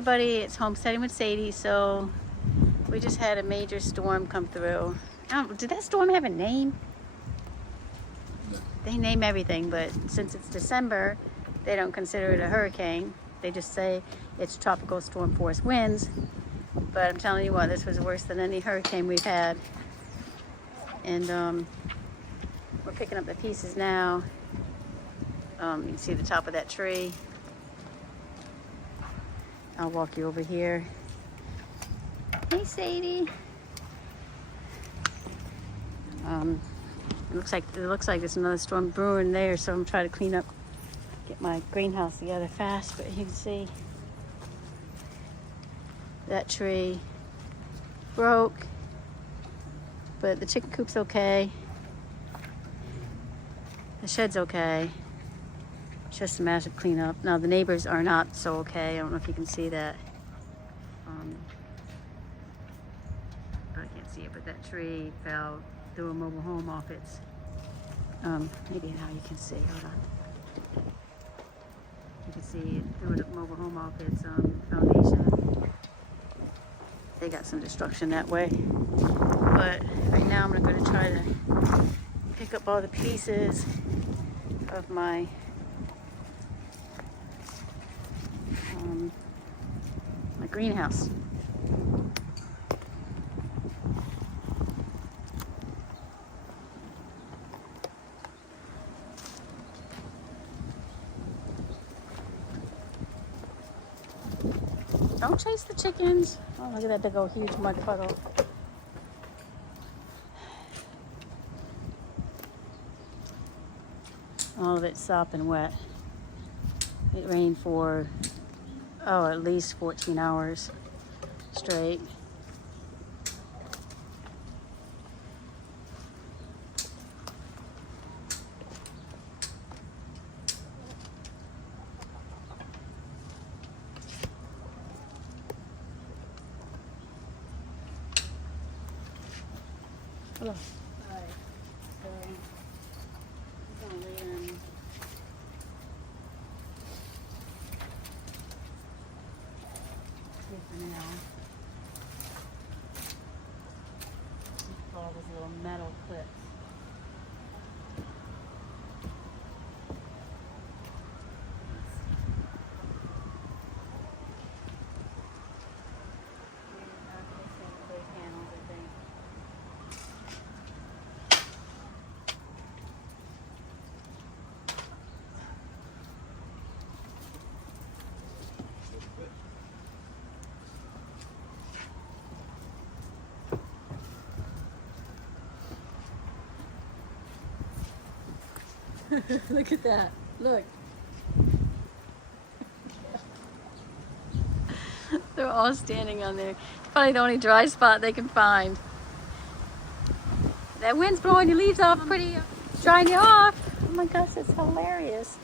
everybody, it's Homesteading with Sadie. So we just had a major storm come through. Did that storm have a name? They name everything, but since it's December, they don't consider it a hurricane. They just say it's tropical storm force winds. But I'm telling you what, this was worse than any hurricane we've had. And we're picking up the pieces now. You can see the top of that tree. I'll walk you over here. Hey, Sadie. It looks like there's another storm brewing there, so I'm trying to clean up, get my greenhouse together fast. But you can see that tree broke, but the chicken coop's okay. The shed's okay. It's just a massive cleanup. Now the neighbors are not so okay. I don't know if you can see that. But I can't see it, but that tree fell through a mobile home off its, maybe now you can see, hold on. You can see it through the mobile home off its foundation. They got some destruction that way. But right now I'm going to try to pick up all the pieces of my my greenhouse. Don't chase the chickens. Oh, look at that big old huge mud puddle. All of it's sopping wet. It rained for, at least 14 hours straight. Hello. Hi. So, I'm gonna lay in. Here for now. All those little metal clips. Look at that. Look. They're all standing on there. It's probably the only dry spot they can find. That wind's blowing your leaves off pretty, drying you off. Oh my gosh, that's hilarious.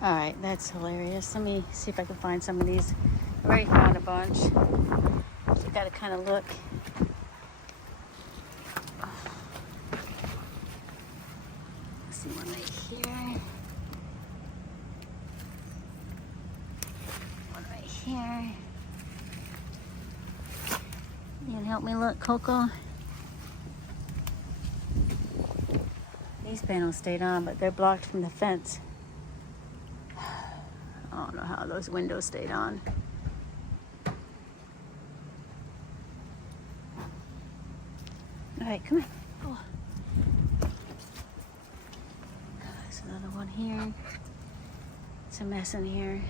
All right, that's hilarious. Let me see if I can find some of these. I already found a bunch. So gotta kind of look. Let's see one right here. One right here. You can help me look, Coco? These panels stayed on, but they're blocked from the fence. I don't know how those windows stayed on. All right, come on. Oh. There's another one here. It's a mess in here.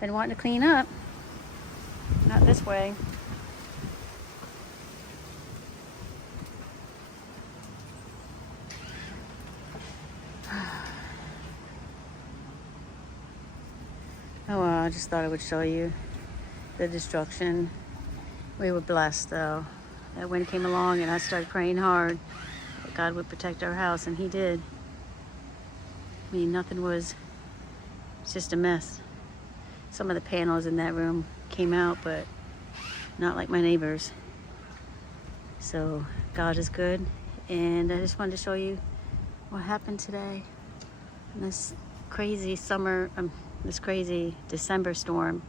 Been wanting to clean up. Not this way. Oh well, I just thought I would show you the destruction. We were blessed though. That wind came along and I started praying hard that God would protect our house, and he did. I mean, nothing was, it's just a mess. Some of the panels in that room came out, but not like my neighbors. So God is good, and I just wanted to show you what happened today. This crazy summer, this crazy December storm